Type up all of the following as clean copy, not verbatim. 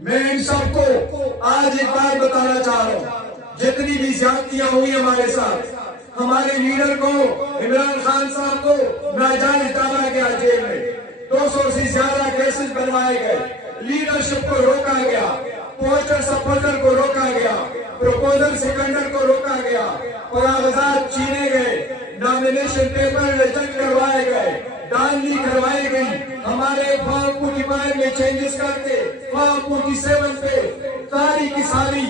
میں ان سب کو آج ایک بات بتانا چاہ رہا ہوں، جتنی بھی زیادتیاں ہوئی ہمارے ساتھ، ہمارے لیڈر کو عمران خان صاحب کو ناجائز ڈالا گیا جیل میں، 200 سے زیادہ کیسز بنوائے گئے، لیڈرشپ کو روکا گیا، پوسٹر سپورٹر کو روکا گیا، پروپوزل سیکنڈر کو روکا گیا، کاغذات چھینے گئے، نامینیشن پیپر ریجیکٹ کروائے گئے، دانلی کروائی گئی، ہمارے فارم 45 میں چینجز کرتے فارم 47 پہ ساری کی ساری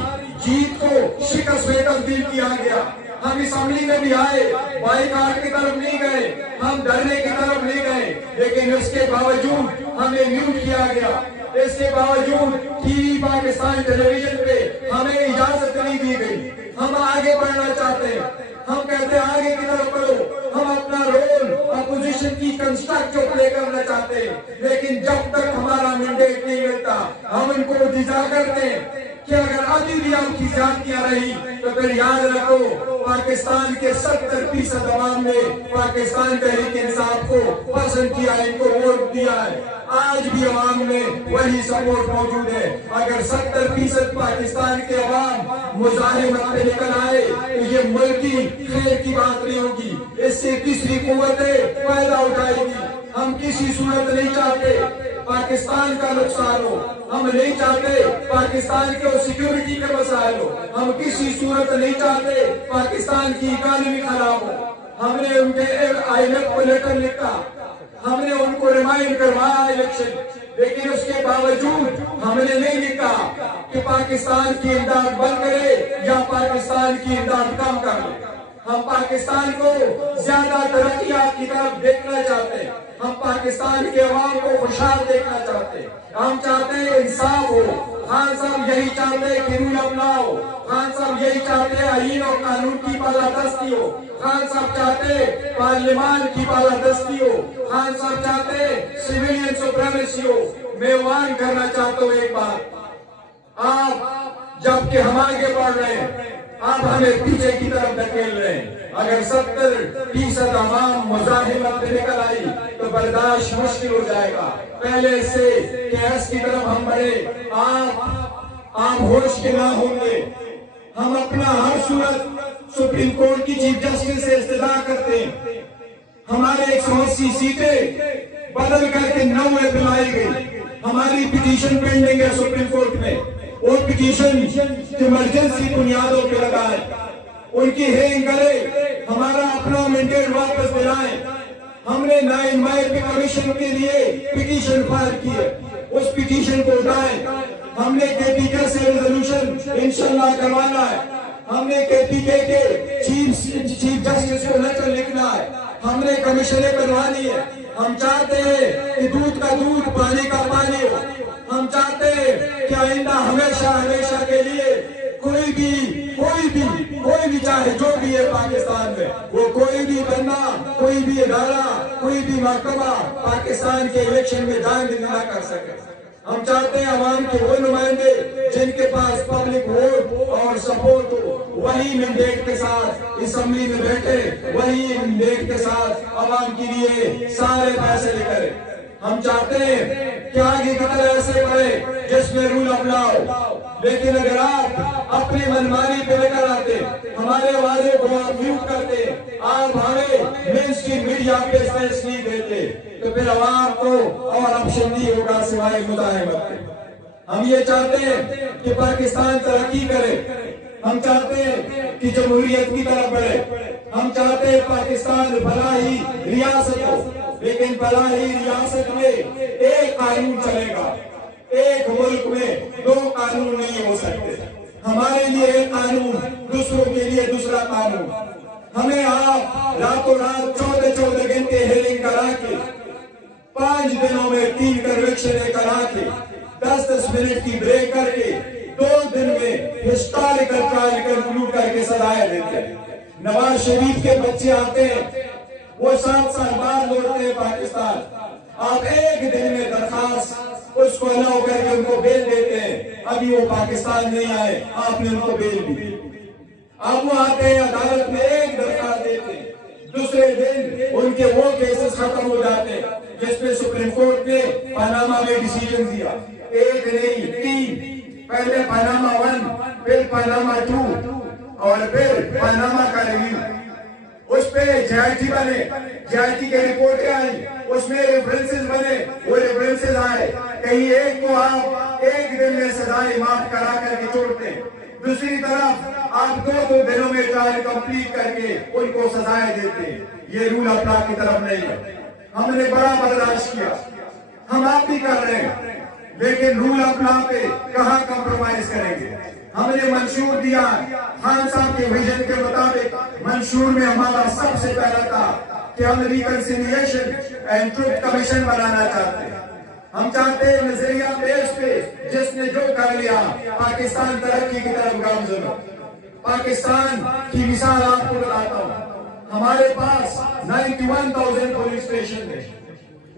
جیت کو شکست میں تبدیل کیا گیا۔ ہم اسمبلی میں بھی آئے، بائیکاٹ کی طرف نہیں گئے، ہم ڈرنے کی طرف نہیں گئے، لیکن اس کے باوجود ہمیں میوٹ کیا گیا، اس کے باوجود ٹی وی پاکستان ٹیلی ویژن پہ ہمیں اجازت نہیں دی گئی۔ ہم آگے بڑھنا چاہتے ہیں، ہم کہتے ہیں آگے کی طرف بڑھو، ہم اپنا رول اپوزیشن کی کنسٹرکٹیو پلے کرنا چاہتے ہیں، لیکن جب تک ہمارا مینڈیٹ نہیں ملتا ہم ان کو ڈیزا کرتے ہیں کہ اگر ابھی بھی آپ کی زیادتیاں رہی تو پھر یاد رکھو پاکستان کے 70% عوام نے پاکستان تحریک انصاف کو پسند کیا ہے، ان کو ووٹ دیا ہے، آج بھی عوام میں وہی سپورٹ موجود ہے۔ اگر 70% پاکستان کے عوام مزاحمت پہ نکل آئے تو یہ ملکی خیر کی بات نہیں ہوگی، اس سے تیسری قوتیں پیدا ہو جائے گی۔ ہم کسی صورت نہیں چاہتے پاکستان کا نقصان ہو، ہم نہیں چاہتے پاکستان کے سیکیورٹی کے مسائل ہو، ہم کسی صورت نہیں چاہتے پاکستان کی اکانومی خراب ہو۔ ہم نے ان کے IMF کو لیٹر لکھا، ہم نے ان کو ریمائنڈ کروایا الیکشن، لیکن اس کے باوجود ہم نے نہیں لکھا کہ پاکستان کی امداد بند کرے یا پاکستان کی امداد کم کر لے۔ ہم پاکستان کو زیادہ ترقیات کی طرف دیکھنا چاہتے ہیں، ہم پاکستان کے عوام کو خوشحال دیکھنا چاہتے ہیں، ہم چاہتے ہیں انصاف ہو۔ خان صاحب یہی چاہتے ہیں کہ رول اپناؤ، خان صاحب یہی چاہتے ہیں آئین اور قانون کی بالادستی ہو، خان صاحب چاہتے ہیں پارلیمان کی بالادستی ہو، خان صاحب چاہتے ہیں سیویلین سپریمیسی ہو۔ میں وارن کرنا چاہتا ہوں ایک بات، آپ جب کہ ہم آگے بڑھ رہے ہیں آپ ہمیں پیچھے کی طرف دھکیل رہے ہیں۔ اگر 70% عوام مزاحمت میں نکل آئی تو برداشت مشکل ہو جائے گا۔ پہلے سے کیس کی طرف ہم بڑھے، آپ ہوش کے نہ ہوں گے۔ ہم اپنا ہر صورت سپریم کورٹ کی چیف جسٹس سے استدعا کرتے ہیں، ہمارے 180 سیٹیں بدل کر کے 9 پہ لائی گئی، ہماری پٹیشن پینڈنگ ہے سپریم کورٹ میں، وہ پٹیشن ایمرجنسی بنیادوں پہ لگائے، ان کی ہیئرنگ کرے، ہمارا اپنا مینڈیٹ واپس دلائیں۔ ہم نے 9 مئی پہ کمیشن کے لیے پٹیشن فائل کی ہے، اس پٹیشن کو اٹھائیں۔ ہم نے KPK سے ریزولوشن انشاءاللہ کروانا ہے، ہم نے KPK کے چیف جسٹس کو لیٹر لکھنا ہے، ہم نے کمیشنیں بنوانی ہے۔ ہم چاہتے ہیں کہ دودھ کا دودھ پانی کا پانی ہو، ہم چاہتے ہیں کہ آئندہ ہمیشہ کے لیے کوئی بھی چاہے جو بھی ہے پاکستان میں، وہ کوئی بھی بندہ، کوئی بھی ادارہ، کوئی بھی محکمہ پاکستان کے الیکشن میں داخل نہ کر سکے۔ ہم چاہتے ہیں عوام کے وہ نمائندے جن کے پاس پبلک ووٹ اور سپورٹ ہو، وہی مینڈیٹ کے ساتھ اسمبلی میں بیٹھے، وہی مینڈیٹ کے ساتھ عوام کے لیے سارے فیصلے کرے۔ ہم چاہتے ہیں کہ آگے کی طرح ایسے بڑھے جس میں رول اپناؤ، لیکن اگر آپ اپنی منمانی پہ لے کر آتے، ہمارے وعدے کو آپ میوٹ کرتے، آپ ہمیں مین اسٹریم میڈیا پہ اسپیس نہیں دیتے، تو پھر عوام کو اور آپشن نہیں ہوگا سوائے مزاحمت کے۔ ہم یہ چاہتے ہیں کہ پاکستان ترقی کرے، ہم چاہتے ہیں کہ جمہوریت کی طرف بڑھے، ہم چاہتے ہیں پاکستان فلاحی ریاست ہو، لیکن فلاحی ریاست میں ایک قانون چلے گا، ایک ملک میں 2 قانون نہیں ہو سکتے۔ ہمارے لیے ایک قانون، دوسروں کے لیے دوسرا قانون۔ ہمیں آپ راتوں رات 14 گھنٹے ہیئرنگ کرا کے 5 دنوں میں 3 کنوکشنیں کرا کے 10 منٹ کی بریک کر کے 2 دن میں ہسٹوریکل ٹرائل کنکلوڈ کر کے سزائیں دیتے ہیں۔ نواز شریف کے بچے آتے ہیں، وہ 7 سال بعد لوٹتے ہیں پاکستان، آپ ایک دن میں درخواست اس کو الاؤ کر کے ان کو بیل دیتے ہیں، ابھی وہ پاکستان نہیں آئے، آپ نے ان کو بیل دی۔ اب وہ آتے ہیں عدالت میں ایک درخواست دیتے ہیں، دوسرے دن ان کے وہ کیسز ختم ہو جاتے ہیں جس میں سپریم کورٹ نے پاناما میں ڈیسیجن دیا، ایک نہیں 3 पहले पनामा 1, फिर पनामा 2 और फिर पनामा का रिव्यू। उस पे JIT बने, JIT के रिपोर्टें आई, उसमें रेफरेंसेस बने, वो रेफरेंसेस आए। कहीं एक को आप एक दिन में सजाएं माफ करा करके छोड़ते हैं, दूसरी तरफ आप दो दिनों में ट्रायल कंप्लीट करके उनको सजाएं देते हैं। ये रूल अपना की तरफ नहीं है। हमने बड़ा बर्दाश्त किया, हम आप भी कर रहे हैं, लेकिन रूल अपना पे कहाँ कंप्रोमाइज करेंगे। हमने मंशूर दिया, खान साहब के विजन के मुताबिक मंशूर में हमारा सबसे पहला था कि हम रिकंसिलिएशन एंड ट्रुथ कमीशन बनाना चाहते हैं। हम चाहते हैं नजरिया बेस पे जिसने जो कर लिया पाकिस्तान तरक्की की तरफ गामजन हो। पाकिस्तान की मिसाल आपको बताता हूँ, हमारे पास 91,000 पुलिस स्टेशन है।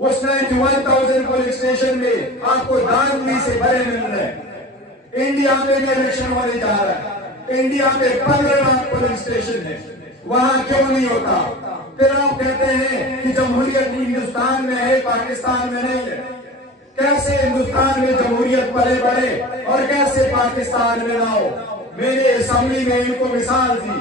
उस 91,000 पुलिस स्टेशन में आपको दानवी से भरे मिल रहे हैं। इंडिया में भी इलेक्शन होने जा रहा है, इंडिया में 15 लाख पुलिस स्टेशन है, वहां क्यों नहीं होता? फिर आप कहते हैं कि जमहूरियत हिंदुस्तान में है, पाकिस्तान में नहीं है। कैसे हिंदुस्तान में जमहूरियत पले बढ़े और कैसे पाकिस्तान में ना हो? मैंने असेंबली में इनको मिसाल दी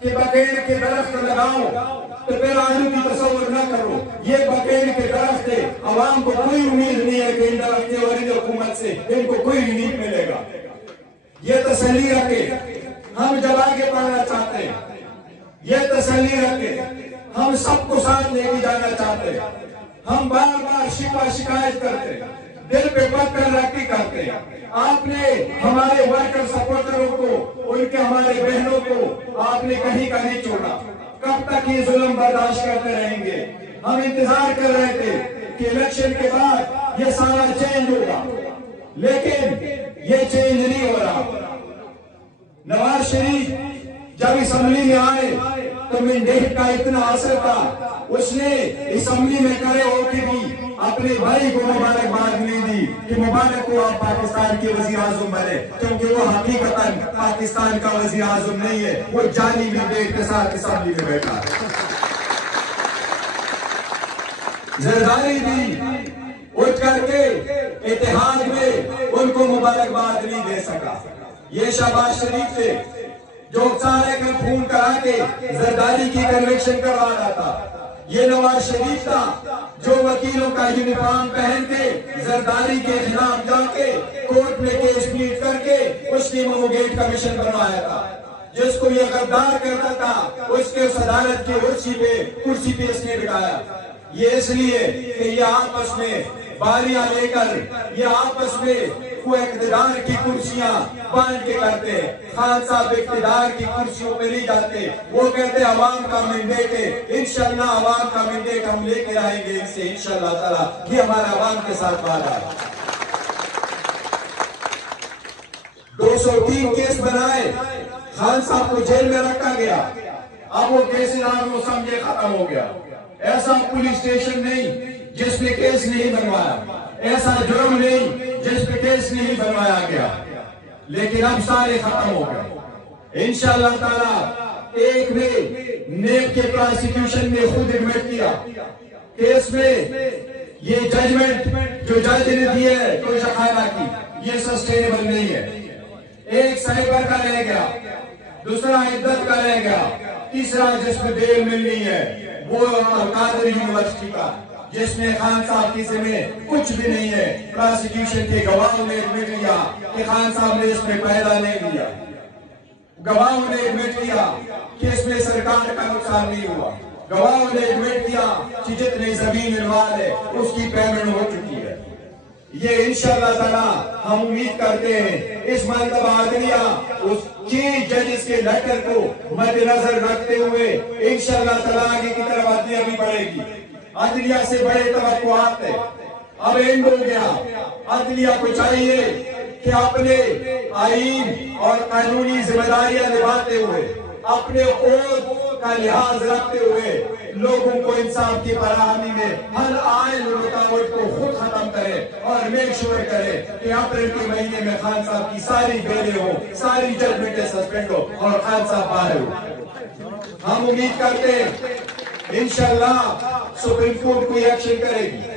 कि बकेर के दरख्त लगाओ तो फिर आलू की तस्वीर न करो। ये बकेर के दरख्त है, आवाम को कोई उम्मीद नहीं है कि इन दरख्त वाली हुकूमत से इनको कोई रिलीफ मिलेगा। ये तसल्ली रखे, हम जब आगे बढ़ना चाहते हैं, ये तसल्ली रखे, हम सबको साथ लेके जाना चाहते हैं। हम बार बार शिकायत करते हैं, दिल पे पत्थर रख के करते हैं। आपने हमारे वर्कर सपोर्टरों को, उनके हमारे बहनों को आपने कहीं का नहीं छोड़ा। कब तक ये जुल्म बर्दाश्त करते रहेंगे? हम इंतजार कर रहे थे कि इलेक्शन के बाद ये सारा चेंज होगा, लेकिन ये चेंज नहीं हो रहा। नवाज शरीफ जब असेंबली में आए तो मैंडेट का इतना असर था, उसने असेंबली में खड़े होकर भी अपने भाई को मुबारकबाद नहीं दी कि मुबारक हो आप पाकिस्तान के वजीर आजम बने, क्योंकि वो हकीकतन पाकिस्तान का वजीर आजम नहीं है, वो जाली मैंडेट के साथ असेंबली में बैठा है। जरदारी भी उठ करके इत्तेहाद में उनको मुबारकबाद नहीं दे सका। ये शहबाज शरीफ थे जो सारे का खून करा के जरदारी की कन्वेक्शन करवा रहा था। ये नवाज शरीफ था जो वकीलों का यूनिफॉर्म पहन के जरदारी के खिलाफ जाके कोर्ट में केस प्लीड करके उसकी मोगेट कमीशन बनवाया था। जिसको ये गद्दार कहता था उसके उस अदालत की कुर्सी पे इसने बिठाया। ये इसलिए कि ये आपस में बारियां लेकर ये आपस में वो इक़्तिदार की कुर्सियां बांध के करते हैं। खान साहब इक़्तिदार की कुर्सियों पे नहीं जाते, वो कहते अवाम का मैंडेट है, इंशाल्लाह अवाम का मैंडेट हम लेके आएंगे इनसे इंशाल्लाह ताला। ये हमारा अवाम के साथ वादा है। 203 केस बनाए, खान साहब को जेल में रखा गया, अब वो केस वो समझे खत्म हो गया। ऐसा पुलिस स्टेशन नहीं जिसमें केस नहीं बनवाया, ऐसा जुर्म नहीं जिस पे केस नहीं बनवाया गया, लेकिन अब सारे खत्म हो गए इंशाअल्लाह ताला। एक ने नेब के प्रोसिक्यूशन ने खुद एडमिट किया केस में ये जजमेंट जो जज ने दी है कोई शखाना की, ये सस्टेनेबल नहीं है। एक साइबर का रह गया, दूसरा इद्दत का रह गया, तीसरा जिसमें बेल मिलनी है वो कादर यूनिवर्सिटी का, जिसमें खान साहब की में कुछ भी नहीं है। प्रोसिक्यूशन के गवाहों ने एडमिट किया कि खान साहब ने इसमें पैदा नहीं लिया, गवाहों ने एडमिट किया कि इसमें सरकार का नुकसान नहीं हुआ, गवाहों ने एडमिट किया कि जितनी जमीन इनवाल है उसकी पेमेंट हो चुकी है। ये इंशाअल्लाह ताला हम उम्मीद करते हैं इस मरतबा अदलिया उस चीफ जजेस के लेटर को मद्देनजर रखते हुए इंशाअल्लाह ताला आगे की तरफ अदलिया भी बढ़ेगी। अदलिया से बड़े तवक्कुआत है, अब एंड हो गया। अदलिया को चाहिए कि अपने आईन और कानूनी जिम्मेदारियां निभाते हुए, अपने ओहद का लिहाज रखते हुए लोगों को इंसाफ की फराहमी में हर आयल रुकावट को खुद खत्म करे और मेक श्योर करे कि अप्रैल के महीने में खान साहब की सारी बेलें हो, सारी जजमेंटें सस्पेंड हो और खान साहब बाहर हो। हम उम्मीद करते हैं इंशाअल्लाह सुप्रीम कोर्ट कोई एक्शन करेगी।